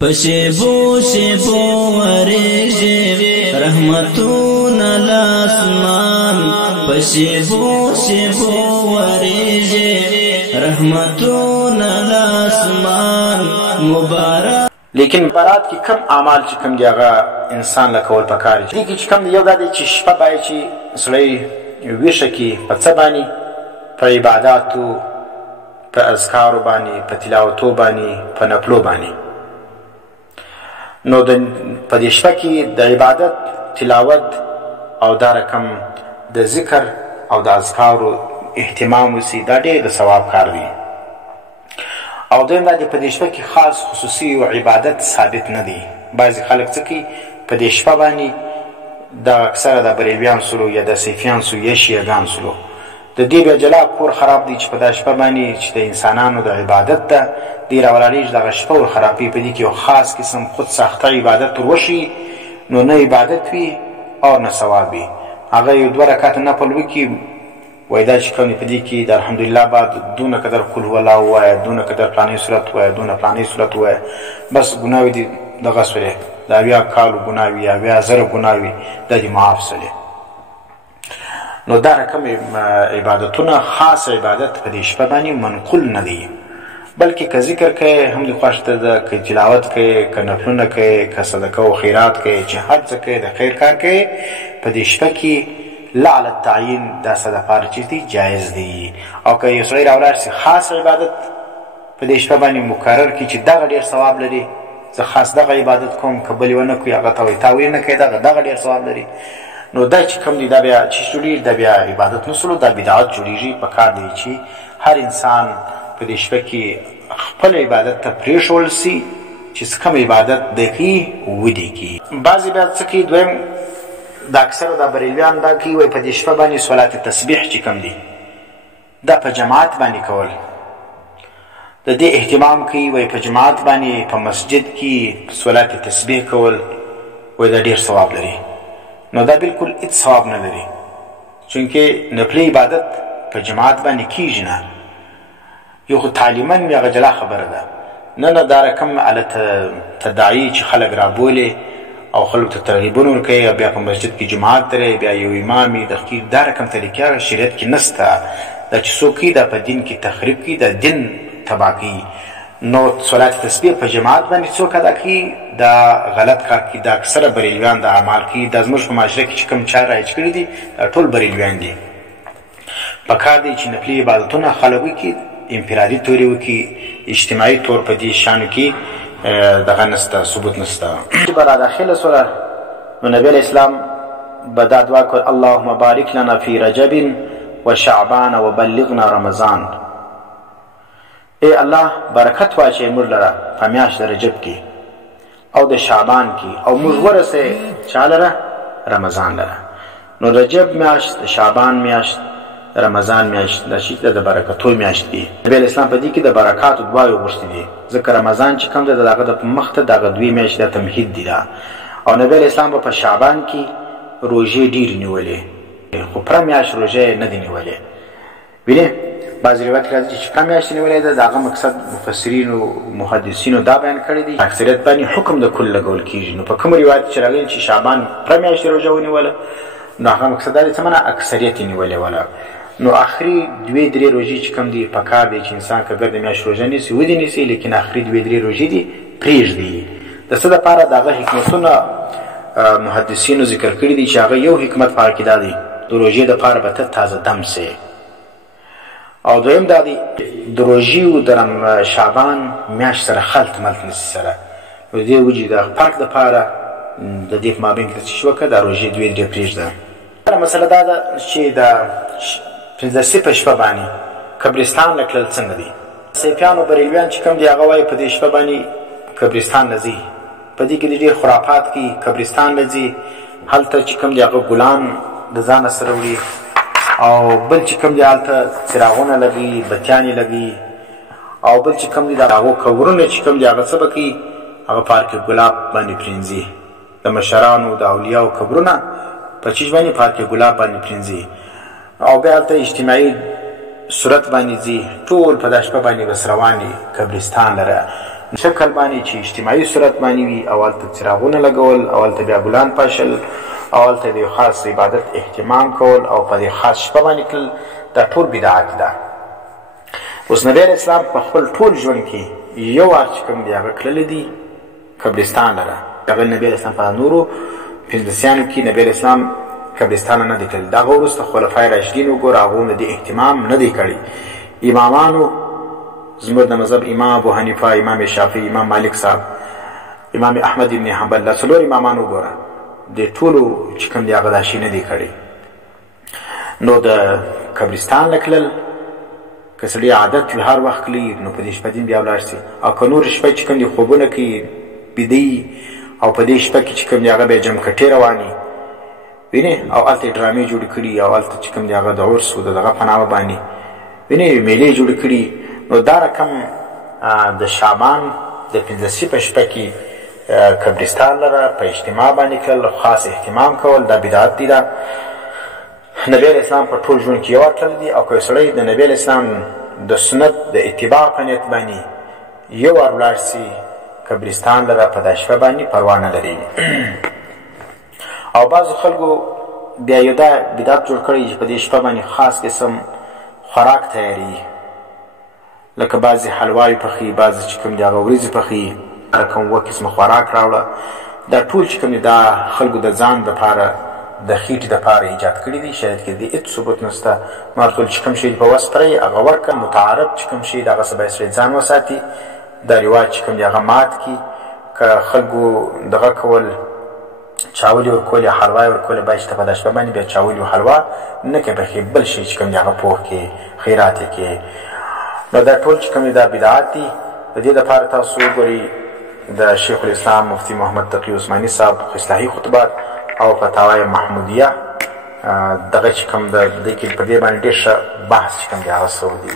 پشیبو شیبو ورېږي رحمتونه لاسمان پشیبو شیبو ورېږي رحمتونه لاسمان مبارک. لیکن برات کی کم اعمال چې کم دی هغه انسان له کول پکار دي چې کم دی یو دا دی چې شپه باید چې سړی ویښه کي په څه باندې په عباداتو په اذکارو باندې په تلاوتو باندې په نفلو باندې. نو په دې شپه کې د عبادت تلاوت او دا رقم د ذکر او د اذکارو اهتمام وسي دا ډېر د ثواب کار دی. او دویم دا چې په دې شپه کې خاص خصوصي او عبادت ثابت نه دی. بعضې خلک څه کوي په دې شپه باندې د اکثره د بریلویان سلو یا د صیفیان سلو یا شیعګان سلو د دې بیا جلا کور خراب دی چې په دا شپه باندې چې د انسانانو د عبادت ده دې راولاړېږي دغه شپه ورخرابوي. په دې کې یو خاص قسم خود ساخته عبادت وروشي نو نه عبادت وي او نه ثواب وي. هغه یو دوه رکعته نفل وکړي وایي دا چې کوم په دې کې د الحمدلله بعد دونه قدر قل هو الله ووایه دونه قدر فلاني صورت ووایه دونه فلاني صورت ووایه بس ګناوې دې دغه سولې د اویا کالو ګناه وي اویا زره ګناه وي دا دې معاف سولې. نو دا رقم عبادتونه خاص عبادت په دې شپه باندې منقول نه دی بلکې که ذکر کوي هم دې خوښ ته ده که تلاوت کوي که نفلونه کوي که صدقه و خیرات کوي چې هر څه کوي د خیر کار کوي په دې شپه کې لعل التعیین دا څه دپاره چې دی جایز دی. او که یو سړی راولاړ سي خاص عبادت په دې شپه باندې مقرر کړي چې دغه ډېر ثواب لري زه خاص دغه عبادت کوم که بل یې ونه کړي هغه ته وایي تا ولې نه کوې دغه ډېر ثواب لري نو دا چې کوم دی دا بیا چې جوړېږي دا بیا عبادت نه سلو دا بدعت جوړېږي. په کار دی چې هر انسان په دې شپه کې خپل عبادت ته پرېښول سي چې څه کوم عبادت دی کوي ودې کوي. بعضې بیا څه کوي دویم د اکثره د بریلویان دا کوي وایي په دې شپه باندې صلات تسبیح چې کوم دی دا په جماعت باندې کول د دې اهتمام کوي وایي په جماعت باندې په مسجد کې صلات تسبیح کول وایي دا ډېر ثواب لري. نو دا بالکل هیڅ ثواب نه لري چونکې نفلي عبادت په جماعت باندې کیږي نه. یو خو تعلیما مې هغه جلا خبره ده نه دا رقم علی تداعي چې خلک رابولې او خلکو ته ترغیبونه ورکوي بیا په مسجد کې جماعت ترې بیا یو امام یې دقیق دا رقم طریقه شریعت کې نسته. دا چې څوک کوي دا په دین کې تخریب کوي دا دین تباه کوي. نو صلات تسبیح په جماعت باندې څوک ادا کوي دا غلط کار کوي. دا اکثره بریلویان دا اعمال کوي دا زموږ په معاشره کې چې کوم چا رایج کړي دي دا ټول بریلویان دي. په کار دی چې نفلي عبادتونه خلک وکړي انفرادي تورې وکړي اجتماعي طور په دې شیانو کې دغه نسته ثبوت نسته. چې به راداخله سوله نو نبي علیه اسلام به دا دعا کړ اللهم بارک لنا فی رجب و شعبان و بلغنا رمضان. ای الله برکت واچوې موږ لره په میاشت د رجب کې او د شعبان کې او موږ ورسې چا لره رمضان لره. نو رجب میاشت د شعبان میاشت رمضان میاشت دا چې د برکتو میاشت دی. نبی علیه اسلام په دې کې د برکاتو دعاوې وغوښتې دي ځکه رمضان چې کوم دی د هغه د مخ ته دغه دوې میاشتې د تمهید دي دا. او نبی علیه اسلام په شعبان کې روژې ډېرې نیولې خو پوره میاشت روژې نه دي نیولې. وینې بعضې روایت کې راځي چې پوره میاشت نیولې ده د هغه مقصد مفسرینو محدثینو دا بیان کړی دی اکثریت باندې حکم د کل لګول کېږي. نو په کوم روایت چې راغلی چې شعبان پوره میاشت روژه ونیوله نو هغه مقصد دا دی څه معنا اکثریت یې نیولې وله. نو آخري دوې درې روژې چې کوم دي په کار دی چې انسان که ګرد میاشت روژه نیسي ودې نیسي لیکن آخري دوې درې روژې دي پرېږدي. د څه دپاره د هغه حکمتونه محدثینو ذکر کړي دي چې هغه یو حکمت په هغه کې دا دی د روژې دپاره به ته تازه دم سې. او دویم دا دی د روژې و د شعبان میاشت سره خلط ملط نسي سره نو د دې وجې د فرق دپاره د دې په مابین کې څه وکړه دا روژې دوې درې پرېږده. مسله دا ده چې د پنځلسې په شپه باندې قبرستان له تلل څنګه دي. صیفیان او بریلویان چې کوم دي هغه وایي په دې شپه باندې قبرستان نه ځي. په دې کې ډېر خرافات کوي قبرستان نه ځي. هلته چې کوم دي هغه ګلان د ځانه سره وړي او بل چې کوم دي هلته څراغونه لګوي بتیانې لګوي او بل چې کوم دي د هغو قبرونه چې کوم دي هغه څه به کوي هغه پارک ګلاب باندې پرېنځي. د مشرانو د اولیاو قبرونه په چیز باندې پارک ګلاب باندې پرېنځي او بیا هلته اجتماعي صورت باندې ځي ټول په دا شپه باندې بس روان دي قبرستان لره. شکل باندې چې اجتماعي صورت باندې وي، او هلته څراغونه لګول، او هلته بیا ګلان پاشل، او هلته د یو خاص عبادت اهتمام کول او په دې خاص شپه باندې تلل، دا ټول بدعت ده. اوس نبی علیه السلام په خپل ټول ژوند کې یو وار چې کوم دی هغه تللی دی قبرستان لره. هغه نبی علیه السلام په نورو پنځلسیانو کې نبی علیه السلام قبرستان نه دی تللی. د هغه وروسته خلفای راشدین وګوره، هغو د دې اهتمام نه دی کړی. امامانو زموږ د مذهب امام ابو حنیفه، امام شافعي، امام مالک صاحب، امام احمد ابن حنبل، دا څلور امامان وګوره، د ټولو چې کوم دی هغه دا شی نه دی کړی. نو د قبرستان لکلل که سړي عادت وي هر وخت کلي، نو په دې شپه دین بیا ولاړ سي. او که نور شپه چې کوم دي خوبونه کوي بیده، او په دې شپه کې چې کوم دي هغه بیا جمکټې رواني وینې، او هلته یې ډرامې جوړې کړي، او هلته چې کوم دي هغه د عرس و د دغه په نامه باندې وینې میلې جوړې کړي. نو دا رقم د شعبان د 15 په شپه کې قبرستان لره په اجتماع باندې کړل، خاص اهتمام کول، دا بدعت دي. دا نبی علیه السلام په ټول ژوند کې یو وار تللی دی. او که سړی د نبی علیه السلام د سنت د اتباع په نیت باندې یو وار ولاړ سي قبرستان لره په دا شپه باندې پروا نه لري. او بعضو خلکو بیا یو دا بدعت جوړ کړی چې په دې شپه باندې خاص قسم خوراک تیاري، لکه بعضې حلواوې پخوي، بعضې چې کوم دي هغه وریځې پخوي، رقم 2 قسمه خوراک راوړه. دا ټول چې کوم دي دا خلکو د ځان دپاره د خېټې دپاره ایجاد کړي دي. شریعت کې د هېڅ ثبوت نشته. مارتول چې کوم شی په وس پرې هغه ورکړه، متعارف چې کوم شی د هغه څه باید سړی ځان وساتي، دا رواج چې کوم دي هغه مات کړي. که خلکو دغه کول چاولې ورکول یا حلوا یې ورکول، باید چې ته په دا شپه باندې بیا چاولې و حلوا نه کوې، پکې بل شی چې کوم دي هغه پوخ کړې، خیرات یې کړې. نو دا ټول چې کوم دي دا بدعات دي. د دې دپاره تاسو وګورئ د شیخ الاسلام مفتی محمد تقی عثماني صاحب اصلاحي خطبات او فتاوای محمودیه دغه چې کوم د دې کې په دې باندې ډېر ښه بحث چې کوم دی هغه سوی دی.